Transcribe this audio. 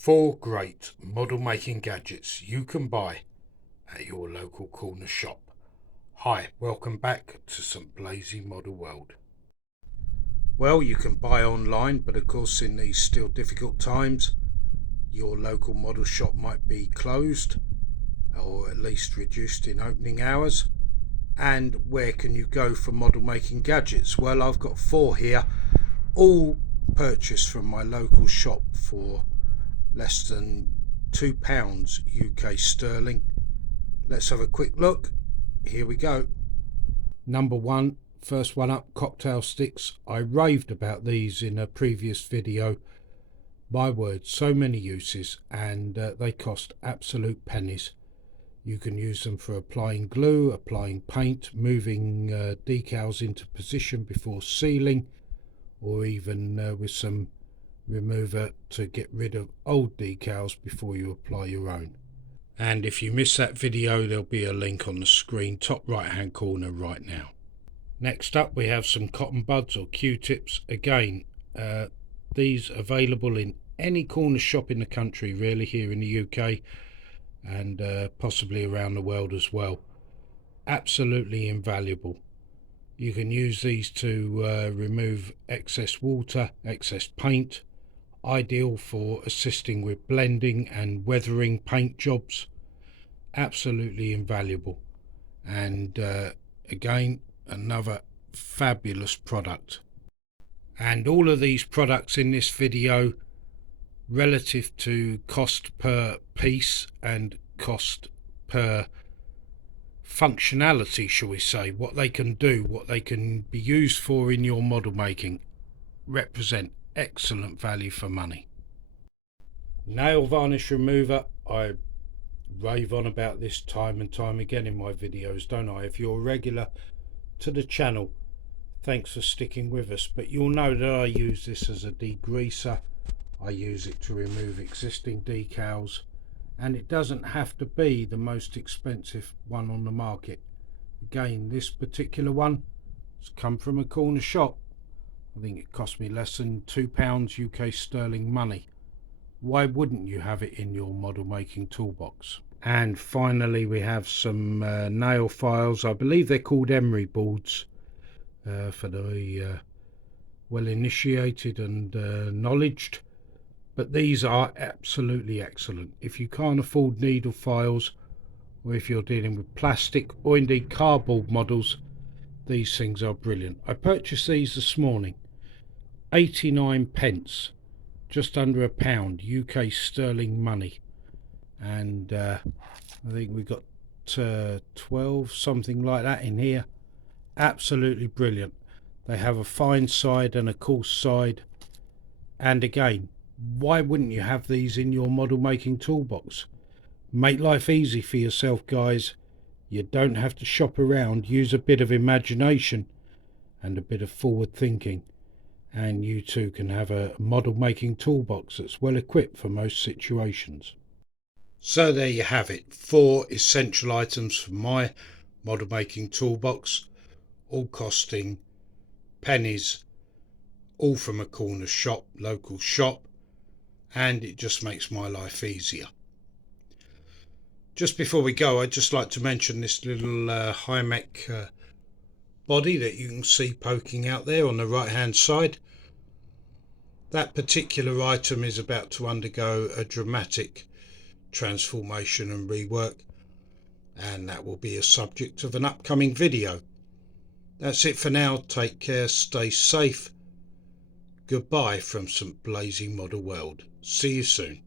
4 great model making gadgets you can buy at your local corner shop. Hi, welcome back to St Blazey Model World. Well, you can buy online, but of course in these still difficult times your local model shop might be closed or at least reduced in opening hours. And where can you go for model making gadgets? Well, I've got 4 here, all purchased from my local shop for less than £2 UK sterling. Let's have a quick look. Here we go. Number 1, first one up, cocktail sticks. I raved about these in a previous video. My word, so many uses, and they cost absolute pennies. You can use them for applying glue, applying paint, moving decals into position before sealing, or even with some remover to get rid of old decals before you apply your own. And if you missed that video, there'll be a link on the screen, top right hand corner right now. Next up we have some cotton buds or Q-tips. Again, these available in any corner shop in the country, really, here in the UK and possibly around the world as well. Absolutely invaluable. You can use these to remove excess water, excess paint. Ideal for assisting with blending and weathering paint jobs. Absolutely invaluable. And again, another fabulous product. And all of these products in this video, relative to cost per piece and cost per functionality, shall we say, what they can do, what they can be used for in your model making, represent excellent value for money. Nail varnish remover. I rave on about this time and time again in my videos, don't I? If you're a regular to the channel, thanks for sticking with us, but you'll know that I use this as a degreaser. I use it to remove existing decals, and it doesn't have to be the most expensive one on the market. Again, this particular one has come from a corner shop. I think it cost me less than £2 UK sterling money. Why wouldn't you have it in your model making toolbox? And finally we have some nail files. I believe they're called emery boards for the well initiated and knowledged. But these are absolutely excellent. If you can't afford needle files, or if you're dealing with plastic or indeed cardboard models, these things are brilliant. I purchased these this morning, 89p, just under £1 UK sterling money, and I think we got 12, something like that in here. Absolutely brilliant. They have a fine side and a coarse side, and again, why wouldn't you have these in your model making toolbox? Make life easy for yourself, guys. You don't have to shop around. Use a bit of imagination and a bit of forward thinking, and you too can have a model making toolbox that's well equipped for most situations. So there you have it, 4 essential items for my model making toolbox, all costing pennies, all from a corner shop, local shop, and it just makes my life easier. Just before we go, I'd just like to mention this little Hymek body that you can see poking out there on the right hand side. That particular item is about to undergo a dramatic transformation and rework, and that will be a subject of an upcoming video. That's it for now. Take care, stay safe. Goodbye from St Blazey Model World. See you soon.